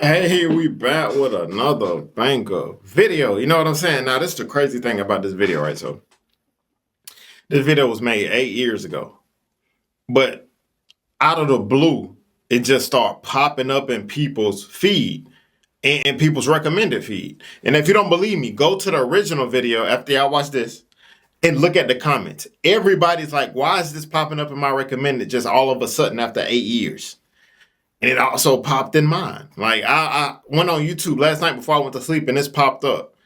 Hey, we back with another banger video. You know what I'm saying? Now, this is the crazy thing about this video, right? So, this video was made 8 years ago, but out of the blue, it just started popping up in people's feed and people's recommended feed. And if you don't believe me, go to the original video after y'all watch this and look at the comments. Everybody's like, why is this popping up in my recommended just all of a sudden after 8 years? And it also popped in mine. Like I went on YouTube last night before I went to sleep and this popped up.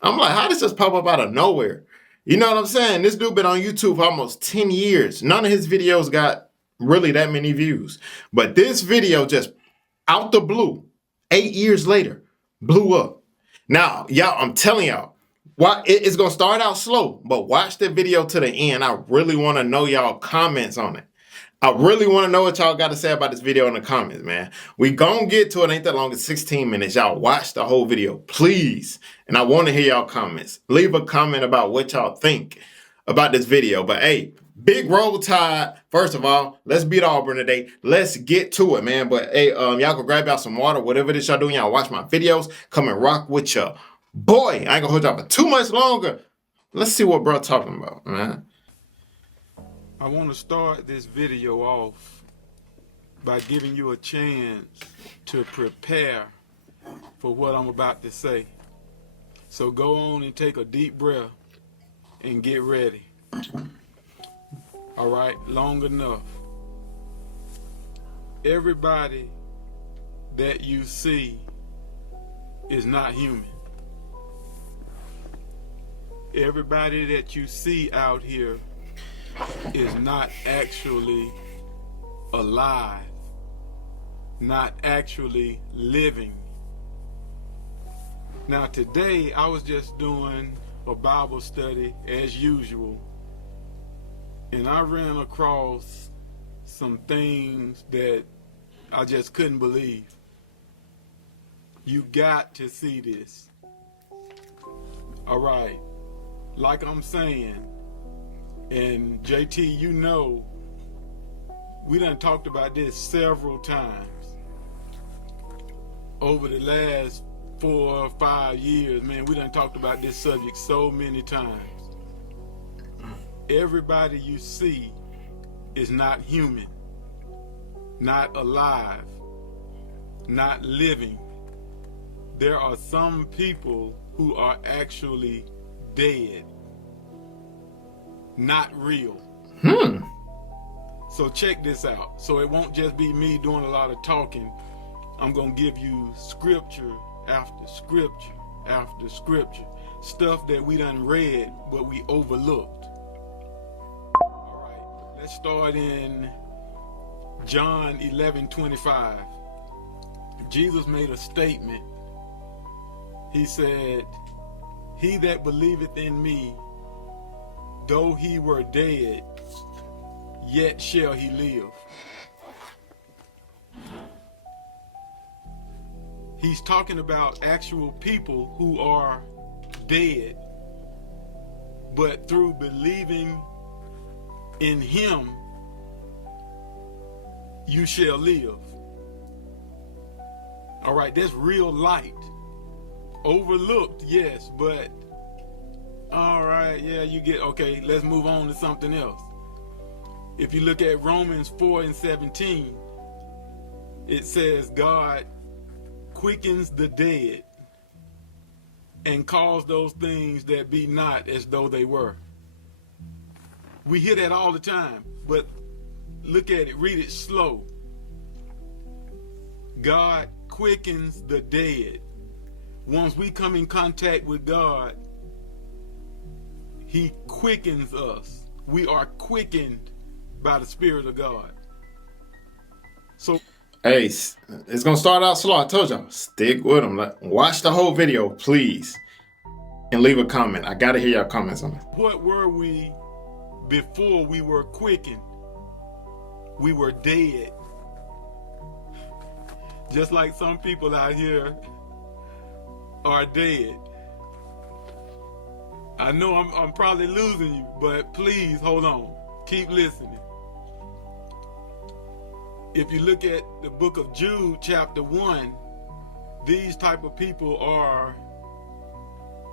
I'm like, how does this pop up out of nowhere? You know what I'm saying? This dude been on YouTube for almost 10 years. None of his videos got really that many views. But this video just out the blue, 8 years later, blew up. Now, y'all, I'm telling y'all, it's gonna start out slow, but watch the video to the end. I really want to know y'all comments on it. I really want to know what y'all got to say about this video in the comments, man. We gonna get to it. Ain't that long. It's 16 minutes. Y'all watch the whole video, please. And I want to hear y'all comments. Leave a comment about what y'all think about this video. But hey, big roll tide. First of all, let's beat Auburn today. Let's get to it, man. But hey, y'all go grab y'all some water, whatever it is y'all doing. Y'all watch my videos. Come and rock with your boy. I ain't gonna hold y'all for too much longer. Let's see what bro talking about, man. I want to start this video off by giving you a chance to prepare for what I'm about to say. So go on and take a deep breath and get ready. All right, long enough. Everybody that you see is not human. Everybody that you see out here is not actually alive, not actually living. Now today I was just doing a Bible study as usual, and I ran across some things that I just couldn't believe. You got to see this. All right, like I'm saying, and JT, you know, we done talked about this several times over the last 4 or 5 years. Man, we done talked about this subject so many times. Everybody you see is not human, not alive, not living. There are some people who are actually dead, not real. So check this out. So it won't just be me doing a lot of talking. I'm gonna give you scripture after scripture after scripture, stuff that we done read but we overlooked. All right, let's start in John 11:25. Jesus made a statement. He said, "He that believeth in me, though he were dead, yet shall he live." He's talking about actual people who are dead, but through believing in him, you shall live. All right, that's real light. Overlooked, yes, but all right, yeah, you get, okay, let's move on to something else. If you look at Romans 4:17, it says God quickens the dead and calls those things that be not as though they were. We hear that all the time, but look at it, read it slow. God quickens the dead. Once we come in contact with God, he quickens us. We are quickened by the Spirit of God. So, Hey, it's gonna start out slow. I told y'all, stick with them. Watch the whole video, please, and leave a comment. I gotta hear your comments on it. what were we before we were quickened? We were dead. Just like some people out here are dead. I know I'm probably losing you, but please hold on. Keep listening. If you look at the book of Jude, chapter 1, these type of people are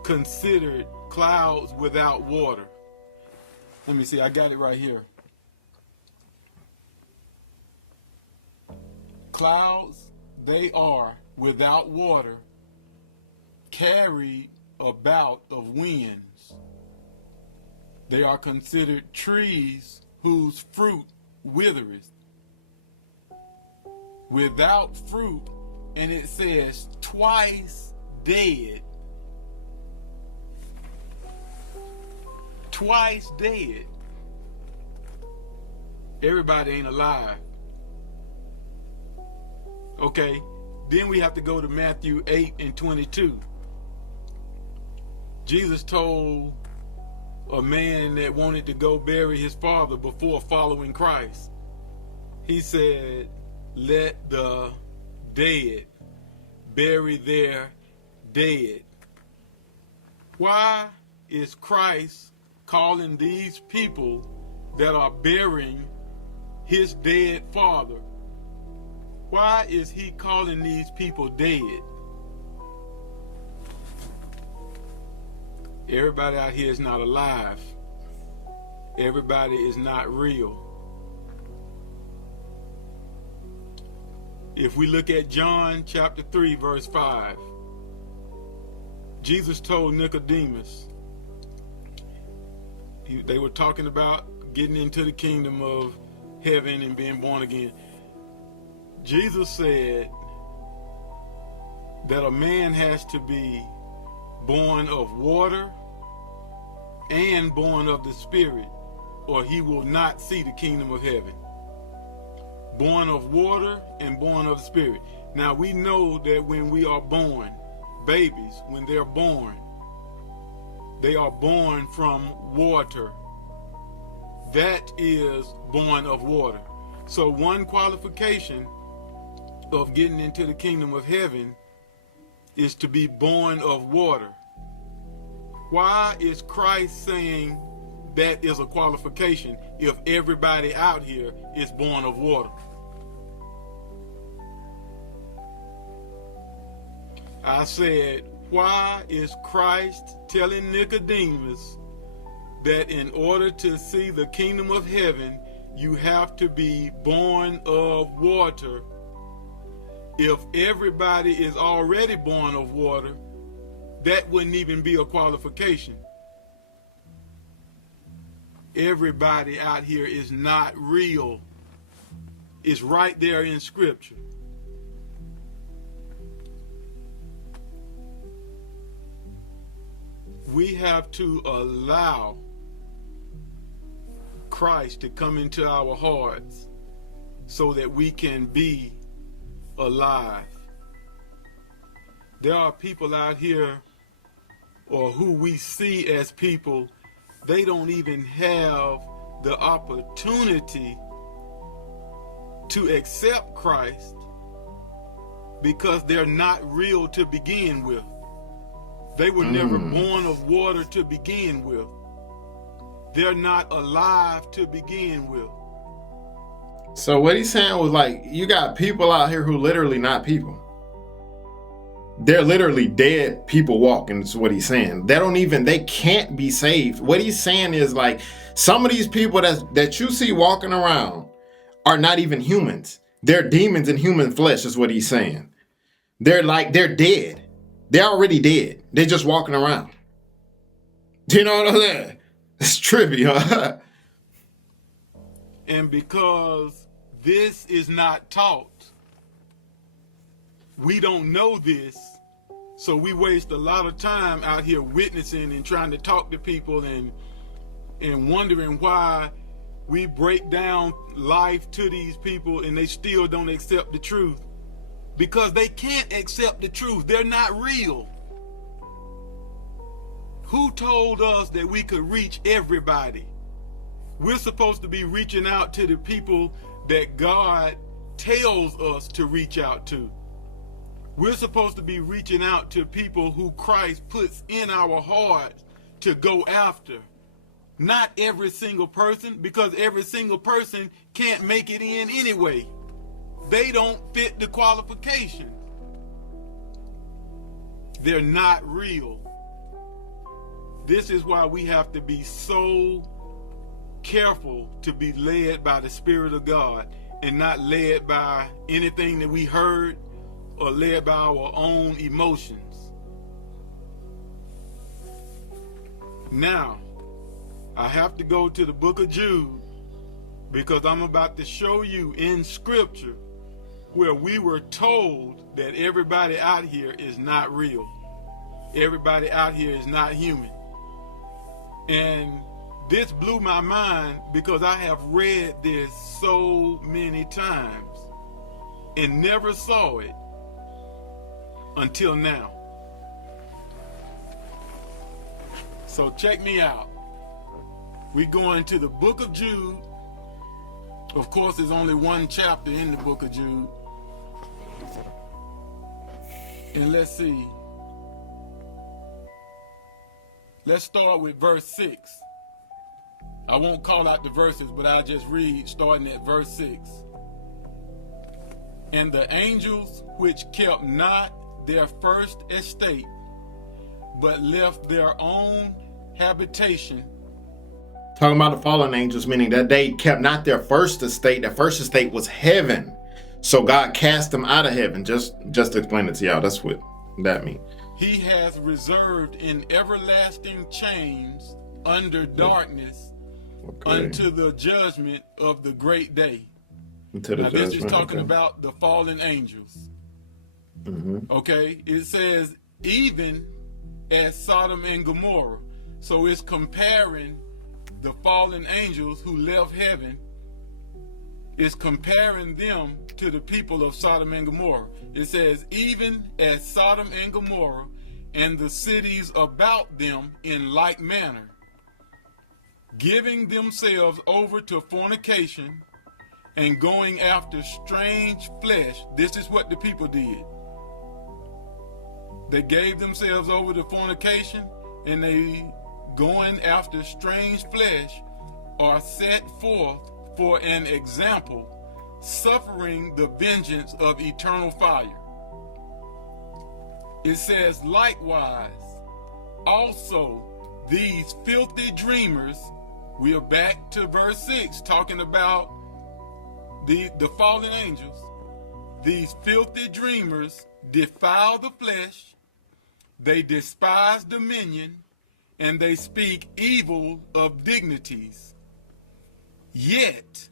considered clouds without water. Let me see, I got it right here. Clouds, they are without water, carried about of winds. They are considered trees whose fruit withereth, without fruit, and it says twice dead. Twice dead. Everybody ain't alive. Okay, then we have to go to Matthew 8:22. Jesus told a man that wanted to go bury his father before following Christ. He said, let the dead bury their dead. Why is Christ calling these people that are burying his dead father? Why is he calling these people dead? Everybody out here is not alive. Everybody is not real. If we look at John chapter 3, verse 5, Jesus told Nicodemus, they were talking about getting into the kingdom of heaven and being born again. Jesus said that a man has to be born of water and born of the Spirit, or he will not see the kingdom of heaven. Born of water and born of the Spirit. Now we know that when we are born, babies, when they're born, they are born from water. That is born of water. So one qualification of getting into the kingdom of heaven is to be born of water. Why is Christ saying that is a qualification if everybody out here is born of water? I said, why is Christ telling Nicodemus that in order to see the kingdom of heaven, you have to be born of water? If everybody is already born of water, that wouldn't even be a qualification. Everybody out here is not real. It's right there in Scripture. We have to allow Christ to come into our hearts so that we can be alive. There are people out here, or who we see as people, they don't even have the opportunity to accept Christ because they're not real to begin with. They were never born of water to begin with. They're not alive to begin with. So what he's saying was, like, you got people out here who literally not people. They're literally dead people walking, is what he's saying. They can't be saved. What he's saying is, like, some of these people that you see walking around are not even humans. They're demons in human flesh, is what he's saying. They're dead. They're already dead. They're just walking around. Do you know what I'm saying? It's trippy, huh? And because this is not taught, we don't know this, so we waste a lot of time out here witnessing and trying to talk to people and wondering why we break down life to these people and they still don't accept the truth. Because they can't accept the truth. They're not real. Who told us that we could reach everybody? We're supposed to be reaching out to the people that God tells us to reach out to. We're supposed to be reaching out to people who Christ puts in our hearts to go after. Not every single person, because every single person can't make it in anyway. They don't fit the qualification. They're not real. This is why we have to be so careful to be led by the Spirit of God and not led by anything that we heard or led by our own emotions. Now, I have to go to the book of Jude because I'm about to show you in Scripture where we were told that everybody out here is not real. Everybody out here is not human. And this blew my mind because I have read this so many times and never saw it until now. So check me out. We go into the book of Jude. Of course, there's only one chapter in the book of Jude. And let's see. Let's start with verse 6. I won't call out the verses, but I'll just read starting at verse 6. And the angels which kept not their first estate, but left their own habitation. Talking about the fallen angels, meaning that they kept not their first estate. Their first estate was heaven. So God cast them out of heaven. Just to explain it to y'all, that's what that means. He has reserved in everlasting chains under darkness unto the judgment of the great day. Now this is talking about the fallen angels. Okay, it says even as Sodom and Gomorrah. So it's comparing the fallen angels who left heaven. It's comparing them to the people of Sodom and Gomorrah. It says even as Sodom and Gomorrah and the cities about them in like manner, giving themselves over to fornication and going after strange flesh. This is what the people did. They gave themselves over to fornication and they going after strange flesh are set forth for an example, suffering the vengeance of eternal fire. It says likewise, also these filthy dreamers, we are back to verse 6, talking about the fallen angels. These filthy dreamers defile the flesh, they despise dominion, and they speak evil of dignities. Yet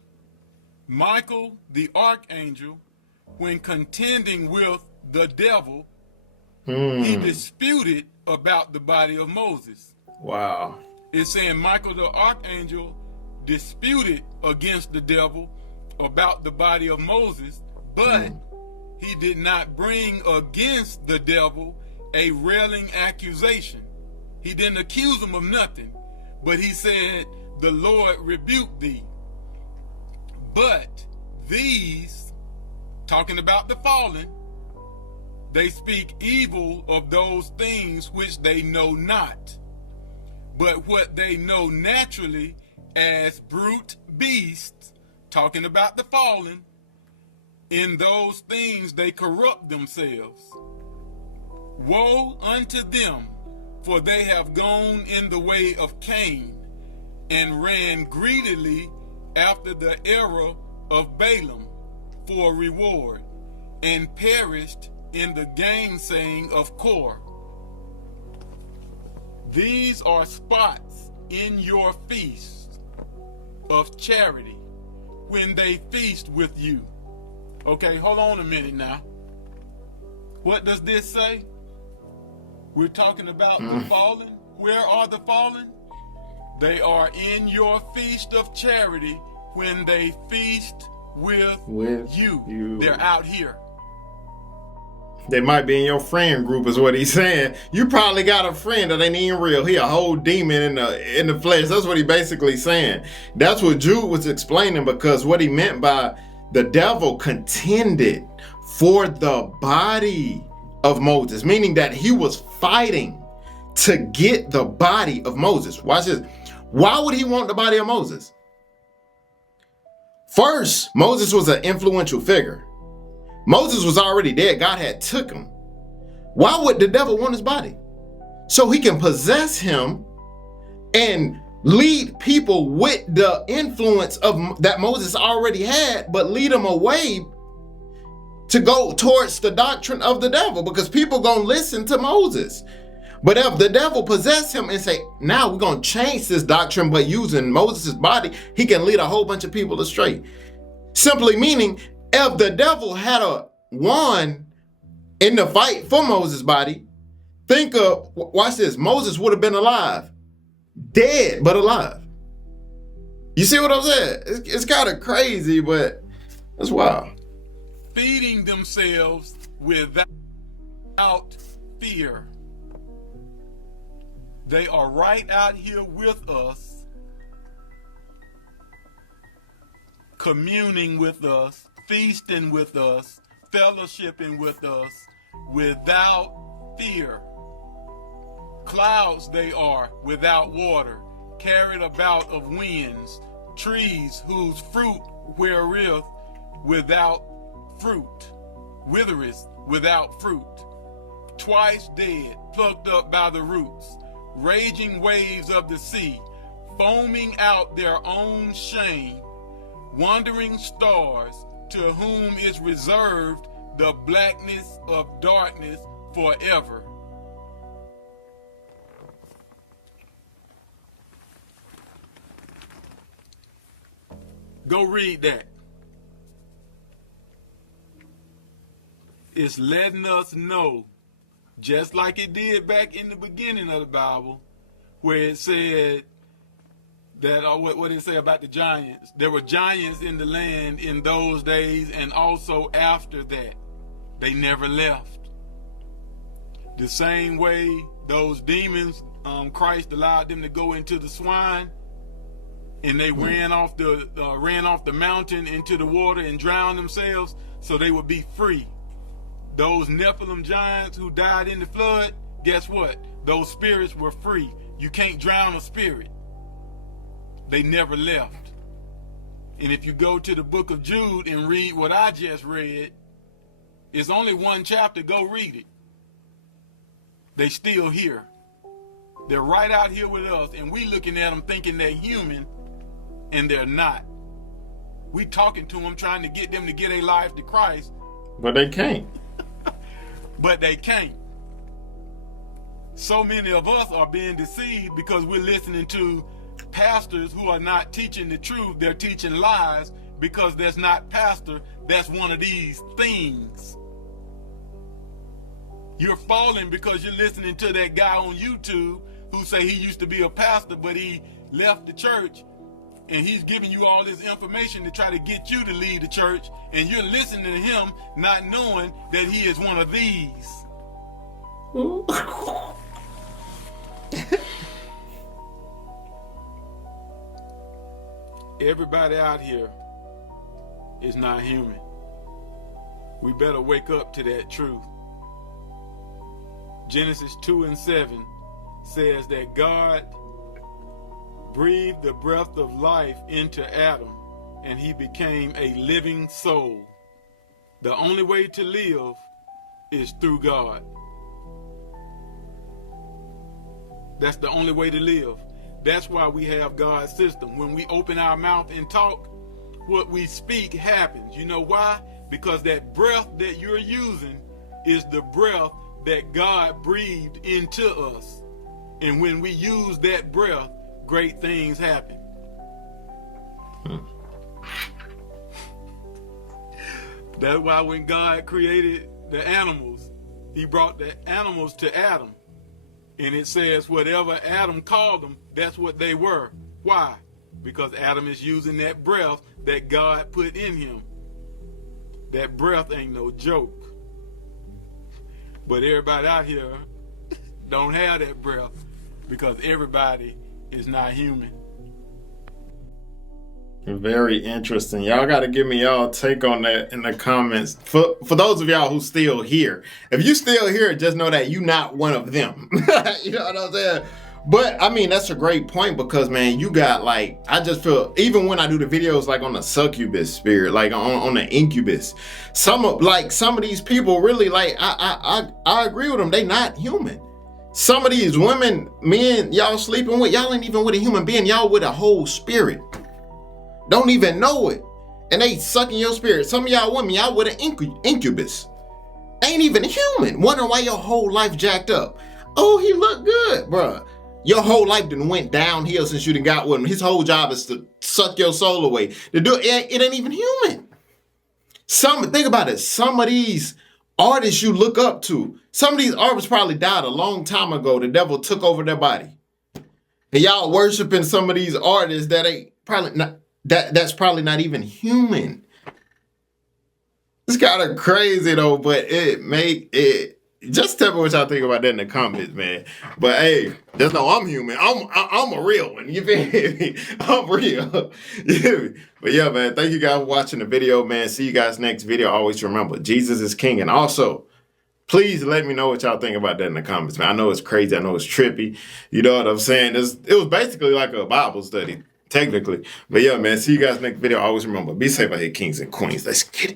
Michael the archangel, when contending with the devil, he disputed about the body of Moses. Wow. It's saying Michael the archangel disputed against the devil about the body of Moses, but he did not bring against the devil a railing accusation. He didn't accuse him of nothing, but he said, the Lord rebuked thee. But these, talking about the fallen, they speak evil of those things which they know not, but what they know naturally as brute beasts, talking about the fallen, in those things they corrupt themselves. Woe unto them, for they have gone in the way of Cain, and ran greedily after the error of Balaam for reward, and perished in the gainsaying of Kor. These are spots in your feast of charity when they feast with you. Okay, hold on a minute now. What does this say? We're talking about the fallen. Where are the fallen? They are in your feast of charity when they feast with you. They're out here. They might be in your friend group is what he's saying. You probably got a friend that ain't even real. He a whole demon in the flesh. That's what he basically saying. That's what Jude was explaining, because what he meant by the devil contended for the body of Moses, meaning that he was fighting to get the body of Moses. Watch this. Why would he want the body of Moses? First, Moses was an influential figure. Moses was already dead. God had took him. Why would the devil want his body? So he can possess him and lead people with the influence of that Moses already had, but lead them away to go towards the doctrine of the devil, because people gonna listen to Moses. But if the devil possess him and say, now we're gonna change this doctrine, but using Moses' body, he can lead a whole bunch of people astray. Simply meaning, if the devil had won in the fight for Moses' body, think of, watch this, Moses would have been alive. Dead, but alive. You see what I'm saying? It's kind of crazy, but it's wild. Feeding themselves without fear. They are right out here with us, communing with us, feasting with us, fellowshipping with us, without fear. Clouds they are without water, carried about of winds, trees whose fruit wherewith without fruit, withereth without fruit, twice dead, plucked up by the roots, raging waves of the sea, foaming out their own shame, wandering stars, to whom is reserved the blackness of darkness forever. Go read that. It's letting us know, just like it did back in the beginning of the Bible, where it said that, what did it say about the giants? There were giants in the land in those days, and also after that. They never left. The same way those demons, Christ allowed them to go into the swine, and they ran off the mountain into the water and drowned themselves so they would be free. Those Nephilim giants who died in the flood, guess what? Those spirits were free. You can't drown a spirit. They never left. And if you go to the book of Jude and read what I just read, it's only one chapter, go read it. They still here. They're right out here with us, and we looking at them thinking they're human, and they're not. We talking to them, trying to get them to get a life to Christ. But they can't. But they can't. So many of us are being deceived because we're listening to pastors who are not teaching the truth. They're teaching lies, because that's not pastor. That's one of these things. You're falling because you're listening to that guy on YouTube who say he used to be a pastor, but he left the church, and he's giving you all this information to try to get you to leave the church, and you're listening to him not knowing that he is one of these. Everybody out here is not human. We better wake up to that truth. Genesis 2:7 says that God breathed the breath of life into Adam, and he became a living soul. The only way to live is through God. That's the only way to live. That's why we have God's system. When we open our mouth and talk, what we speak happens. You know why? Because that breath that you're using is the breath that God breathed into us. And when we use that breath, great things happen. That's why when God created the animals, he brought the animals to Adam. And it says whatever Adam called them, that's what they were. Why? Because Adam is using that breath that God put in him. That breath ain't no joke. But everybody out here don't have that breath, because everybody is not human. Very interesting. Y'all got to give me y'all take on that in the comments. For those of y'all who still here, if you still here, just know that you not one of them. You know what I'm saying? But I mean, that's a great point because, man, you got like, I just feel, even when I do the videos like on the succubus spirit, like on the incubus, some of these people really, like, I agree with them. They not human. Some of these women, men, y'all sleeping with, y'all ain't even with a human being. Y'all with a whole spirit. Don't even know it. And they sucking your spirit. Some of y'all women, y'all with an incubus. Ain't even human. Wondering why your whole life jacked up. Oh, he looked good, bruh. Your whole life done went downhill since you done got with him. His whole job is to suck your soul away. To do it ain't even human. Think about it. Some of these artists you look up to, some of these artists probably died a long time ago. The devil took over their body. And y'all worshiping some of these artists that ain't probably not, that's probably not even human. It's kind of crazy though, but just tell me what y'all think about that in the comments, man. But hey, just know I'm human. I'm a real one. You feel me? I'm real. You feel me? But yeah, man, thank you guys for watching the video, man. See you guys next video. Always remember, Jesus is king. And also, please let me know what y'all think about that in the comments, man. I know it's crazy. I know it's trippy. You know what I'm saying? It was basically like a Bible study, technically. But yeah, man, see you guys next video. Always remember, be safe out here, kings and queens. Let's get it.